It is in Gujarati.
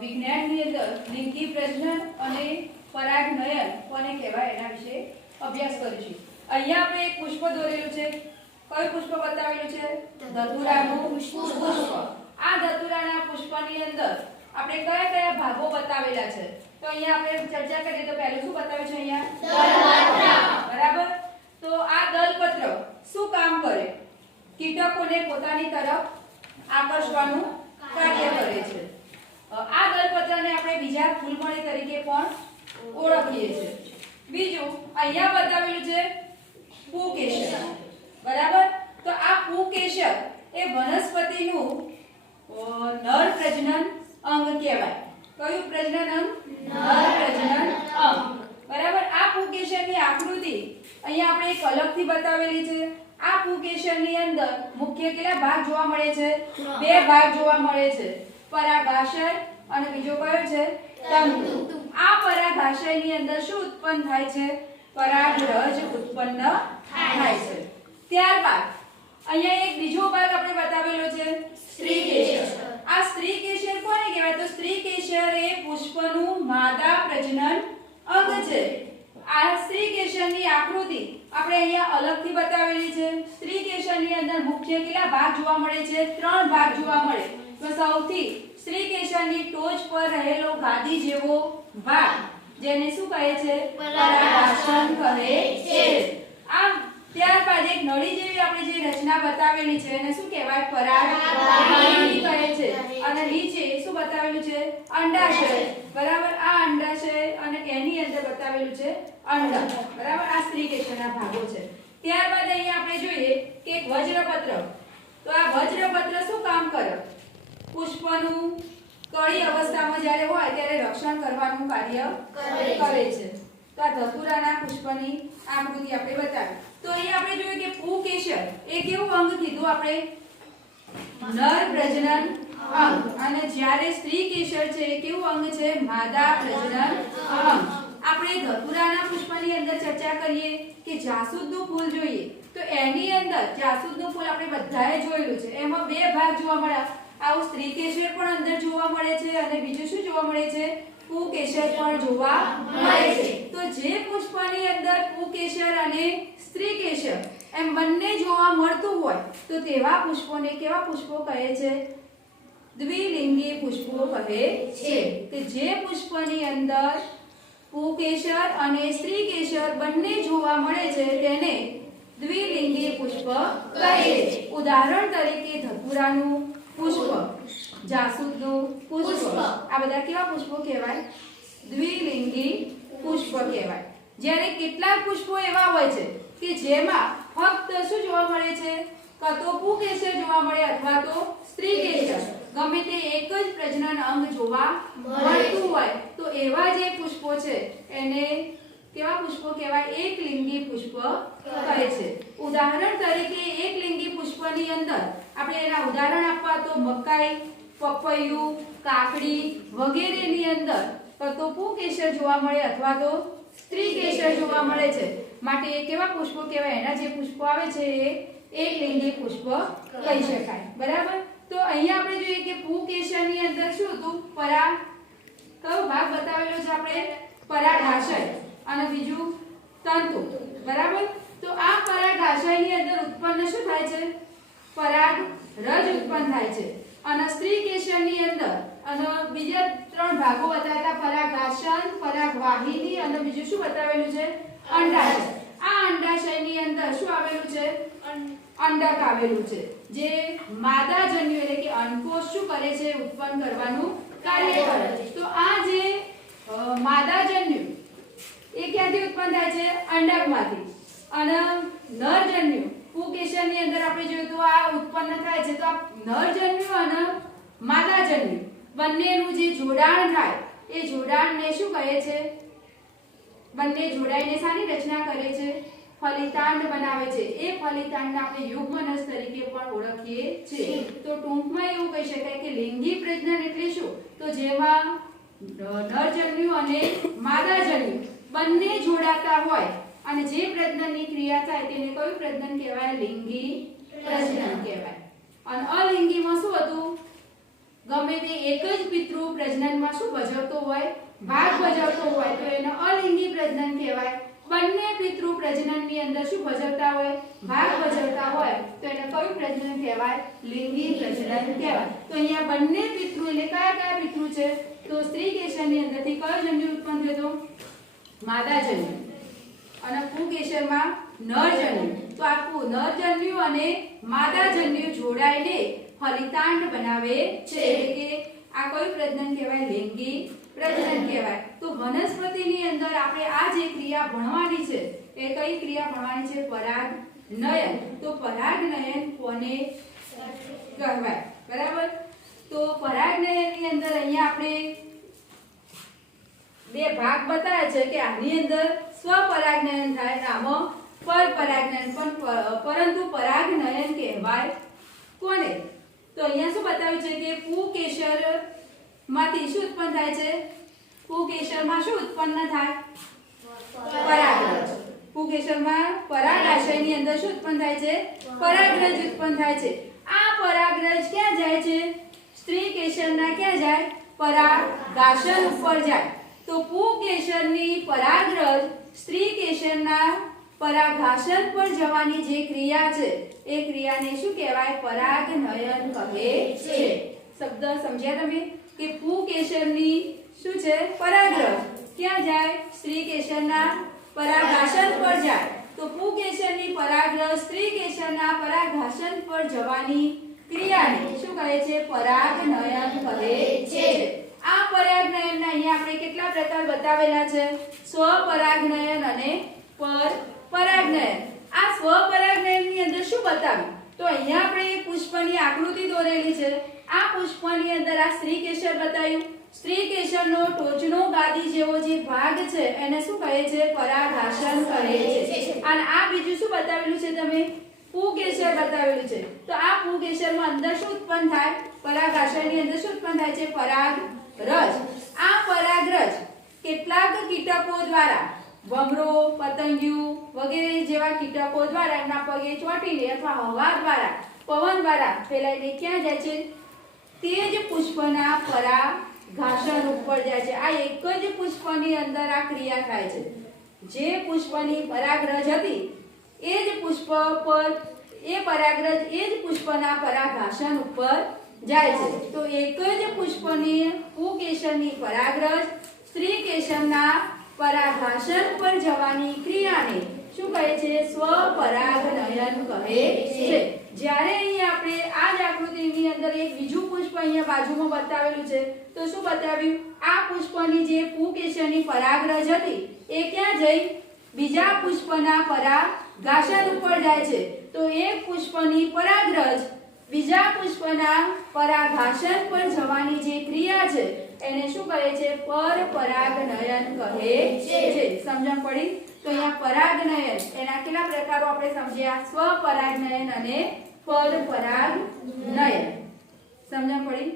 વિજ્ઞાનની અંદર લિંગી પ્રજનન અને પરાગનયન કોને કહેવાય એના વિશે અભ્યાસ કરીશું. અહીંયા આપણે એક પુષ્પ દોરેલું છે. કયું પુષ્પ બતાવેલું છે? ધતુરાનું પુષ્પ. આ ધતુરાના પુષ્પની અંદર આપણે કયા કયા ભાગો બતાવેલા છે? તો અહીંયા આપણે ચર્ચા કરીએ તો પહેલું શું બતાવ્યું છે? અહીંયા દલપત્ર. બરાબર. તો આ દલપત્ર શું કામ કરે? કીટકોને પોતાની તરફ આકર્ષવાનું કાર્ય કરે છે. આ દલપત્રને આપણે બીજા ફૂલમણી તરીકે પણ ઓળખીએ છીએ. બીજું અહીંયા બતાવેલું છે પુકેસર. બરાબર. તો આ પુકેસર એ વનસ્પતિનું નર પ્રજનન અંગ કહેવાય. કયું પ્રજનન અંગ? નર પ્રજનન અંગ. બરાબર. આ પુકેસરની આકૃતિ અહીંયા આપણે એક અલગથી બતાવેલી છે. આ પુકેસરની અંદર મુખ્ય કેટલા ભાગ જોવા મળે છે? બે ભાગ જોવા મળે છે. પરાગાશય અને બીજો કયો છે? તંતુ. આ પરાગાશયની અંદર શું ઉત્પન્ન થાય છે? પરાગરજ ઉત્પન્ન થાય છે. ત્યારબાદ અહીંયા એક બીજો ભાગ આપણે બતાવેલો છે સ્ત્રીકેસર. આ સ્ત્રીકેસર કોને કહેવાય? તો સ્ત્રીકેસર એ પુષ્પનું માદા પ્રજનન અંગ છે. આ સ્ત્રીકેસરની આકૃતિ આપણે અહીંયા અલગથી બતાવેલી છે. સ્ત્રીકેસરની અંદર મુખ્ય કેટલા ભાગ જોવા મળે છે? 3 ભાગ જોવા મળે. તો સૌથી સ્ત્રીકેસરની ટોચ પર રહેલો ગાદી જેવો ભાગ જેને શું કહે છે? પરાગાસન કહે છે. આમ ત્યારબાદ એક નળી જેવી આપણે જે રચના બતાવેલી છે એને શું કહેવાય? પરાગવાહિની કહે છે. અને નીચે શું બતાવેલું છે? અંડાશય. બરાબર. આ અંડાશય અને એની અંદર બતાવેલું છે અંડક. બરાબર. આ સ્ત્રીકેસરના ભાગો છે. ત્યારબાદ અહીંયા આપણે જોઈએ કે એક વજ્રપત્ર. તો આ વજ્રપત્ર શું કામ કરે? પુષ્પનું કળી અવસ્થામાં જ્યારે હોય ત્યારે રક્ષણ કરવાનું કાર્ય કરે છે. તો આ ધતુરાના પુષ્પની આકૃતિ આપણે બતાવી. તો અહીં આપણે જોઈએ કે પુકેસર એ કેવું અંગ કીધું આપણે? નર પ્રજનન અંગ. અને જ્યારે સ્ત્રીકેસર છે એ કેવું અંગ છે? માદા પ્રજનન અંગ. આપણે ધતુરાના પુષ્પની અંદર ચર્ચા કરીએ કે જાસૂદનું ફૂલ જોઈએ તો એની અંદર જાસૂદનું ફૂલ આપણે બધાએ જોયેલું છે. એમાં બે ભાગ જોવા મળે. આવું સ્ત્રીકેસર પણ અંદર જોવા મળે છે અને બીજું શું જોવા મળે છે? પુકેસર પણ જોવા મળે છે. તો જે પુષ્પની અંદર પુકેસર અને સ્ત્રીકેસર એમ બંને જોવા મળતું હોય તો તેવા પુષ્પોને કેવા પુષ્પો કહે છે? દ્વિલિંગી પુષ્પો કહે છે. કે જે પુષ્પની અંદર પુકેસર અને સ્ત્રીકેસર બંને જોવા મળે છે તેને દ્વિલિંગી પુષ્પ કહે છે. ઉદાહરણ તરીકે ધતુરાનું પુષ્પ, જાસૂદનું પુષ્પ, આ બધા કેવા પુષ્પો કહેવાય? દ્વિલિંગી પુષ્પ કહેવાય. જ્યારે કેટલાક પુષ્પો એવા હોય છે કે જેમાં ફક્ત શું જોવા મળે છે? કાં તો પુકેસર જોવા મળે અથવા તો સ્ત્રીકેસર. ગમે તે એક જ પ્રજનન અંગ જોવા મળતું હોય તો એવા જે પુષ્પો છે એને કેવા પુષ્પો કહેવાય? એકલિંગી પુષ્પ કહે છે. ઉદાહરણ તરીકે એકલિંગી પુષ્પની અંદર આપણે એના ઉદાહરણ આપવા તો મકાઈ, પપૈયું, કાકડી વગેરેની અંદર તો પુકેસર જોવા મળે અથવા તો સ્ત્રીકેસર જોવા મળે છે. માટે એ કેવા પુષ્પો કહેવાય? એના જે પુષ્પો આવે છે એ એકલિંગી પુષ્પ કહી શકાય. બરાબર. તો અહીંયા આપણે જોઈએ કે પુકેસરની અંદર શું હતું? કયો ભાગ બતાવેલો છે આપણે? પરાગાશય અને બીજું તંતુ. બરાબર. તો આ પરાગાશયની અંદર ઉત્પન્ન શું થાય છે? પરાગરજ ઉત્પન્ન થાય છે. અને સ્ત્રીકેસરની અંદર અને બીજા 3 ભાગો બતાવ્યા: પરાગાસન, પરાગવાહિની અને બીજું શું બતાવેલું છે? અંડાશય. આ અંડાશયની અંદર શું આવેલું છે? અંડક આવેલું છે. જે માદાજન્યુ એટલે કે અંડકોષ શું કરે છે? ઉત્પન્ન કરવાનું કાર્ય કરે છે. તો આ જે માદાજન્યુ એ ક્યાંથી ઉત્પન્ન થાય છે? અંડકમાંથી. અને નરજન્યુ પુકેસરની અંદર આપણે જોયું તો આ ઉત્પન્ન થાય છે. તો આ નરજન્યુ અને માદાજન્યુ બંનેનું જે જોડાણ થાય એ જોડાણને શું કહે છે? બંને જોડાઈને શાની રચના કરે છે? ફલિતાંડ બનાવે છે. એ ફલિતાંડને આપણે યુગ્મનસ તરીકે પણ ઓળખીએ છીએ. તો ટૂંકમાં એવું કહી શકાય કે લિંગી પ્રજનન એટલે શું? તો જેમાં નરજન્યુ અને માદાજન્યુ બંને જોડાતા હોય અને જે પ્રજનનની ક્રિયા થાય તેને કયું પ્રજનન કહેવાય? લિંગી પ્રજનન કહેવાય. અને અલિંગીમાં શું હતું? ગમે તે એક જ પિતૃ પ્રજનનમાં શું ભજવતો હોય? ભાગ ભજવતો હોય તો એને અલિંગી પ્રજનન કહેવાય. બંને પિતૃ પ્રજનનની અંદર શું ભજવતા હોય? ભાગ ભજવતા હોય તો એને કયું પ્રજનન કહેવાય? લિંગી પ્રજનન કહેવાય. તો અહીંયા બંને પિતૃ એટલે કયા કયા પિતૃ છે? તો સ્ત્રી કેશરની અંદરથી કયો જન્યુ ઉત્પન્ન થયો? માદા જન્યુ. અને પુંકેશરમાં નર જન્યુ. તો આ નર જન્યુ અને માદા જન્યુ જોડાઈને ફલિતાંડ બનાવે છે. એટલે કે આ કયું પ્રજનન કહેવાય? લિંગી પ્રજનન કહેવાય. તો વનસ્પતિની અંદર આપણે આ જે ક્રિયા ભણવાની છે એ કઈ ક્રિયા ભણવાની છે? પરાગનયન. તો પરાગનયન કોને કહેવાય? બરાબર. તો પરાગનયનની અંદર અહીંયા આપણે બે ભાગ બતાવ્યા છે કે આની અંદર સ્વપરાગનયન થાય અને આમાં પરપરાગનયન. પરંતુ પરાગનયન કહેવાય કોને? તો અહીંયા શું બતાવ્યું છે કે પુંકેશર માંથી શું ઉત્પન્ન થાય છે? પુંકેશરમાં શું ઉત્પન્ન થાય? પરાગરજ. પુંકેશરમાં પરાગાશયની અંદર શું ઉત્પન્ન થાય છે? પરાગરજ ઉત્પન્ન થાય છે. આ પરાગરજ ક્યાં જાય છે? સ્ત્રી કેશરના ક્યાં જાય? પરાગાશન ઉપર જાય. તો પુંકેશરની પરાગરજ સ્ત્રી કેશરના પરાગાશન પર જવાની જે ક્રિયા છે એ ક્રિયાને શું કહેવાય? પરાગનયન કહે છે. શબ્દ સમજ્યા તમે? કે પુંકેશરની શું છે? પરાગરજ ક્યાં જાય? સ્ત્રી કેશરના પરાગાશન પર જાય. તો પુંકેશરની પરાગરજ સ્ત્રી કેશરના પરાગાશન પર જવાની ક્રિયાને શું કહે છે? પરાગનયન કહે છે. આ પરાગનયનના અહીંયા આપણે કેટલા પ્રકાર બતાવેલા છે? સ્વપરાગનયન અને પરપરાગનયન. આ સ્વપરાગનયનની અંદર શું બતાવ્યું? તો અહીંયા આપણે એક પુષ્પની આકૃતિ દોરેલી છે. આ પુષ્પની અંદર આ સ્ત્રી કેસર બતાવ્યું. સ્ત્રી કેસરનો ટોચનો ગાદી જેવો જે ભાગ છે એને શું કહે છે? પરાગાશન કહે છે. અને આ બીજું શું બતાવેલું છે તમે? પુંકેશર બતાવેલું છે. તો આ પુંકેશરમાં અંદર શું ઉત્પન્ન થાય? પરાગાશયની અંદર શું ઉત્પન્ન થાય છે? પરાગરજ. આ પરાગરજ કેટલાક કીટકો દ્વારા, ભમરો, પતંગિયું વગેરે જેવા કીટકો દ્વારા એમના પગે ચોંટીને અથવા હવા દ્વારા, પવન દ્વારા ફેલાઈને ક્યાં જાય છે? તે જ પુષ્પના પરાગાશન ઉપર જાય છે. આ એક જ પુષ્પની અંદર આ ક્રિયા થાય છે. જે પુષ્પની પરાગરજ હતી એ જ પુષ્પ પર એ પરાગરજ એ જ પુષ્પના પરાગાશન ઉપર જાય છે. તો એક જ પુષ્પની પુંકેશરની પરાગરજ સ્ત્રી કેશરના પરાગાશન પર જવાની ક્રિયાને શું કહે છે? સ્વપરાગનયન કહે છે. જ્યારે અહીંયા આપણે આ જ આકૃતિની અંદર એક બીજું પુષ્પ અહીંયા બાજુમાં બતાવેલું છે. તો શું બતાવ્યું? આ પુષ્પની જે પુંકેશરની પરાગરજ હતી એ ક્યાં જઈ? બીજા પુષ્પના પરાગાશન ઉપર જાય છે. તો એક પુષ્પની પરાગરજ બીજા પુષ્પના પરાગાશન પર જવાની જે ક્રિયા છે એને શું કહે છે? પરપરાગનયન કહે છે. સમજણ પડી? તો અહીંયા પરાગનયન એના કેટલા પ્રકારો આપણે સમજ્યા? સ્વપરાગનયન અને પરપરાગનયન. સમજણ પડી?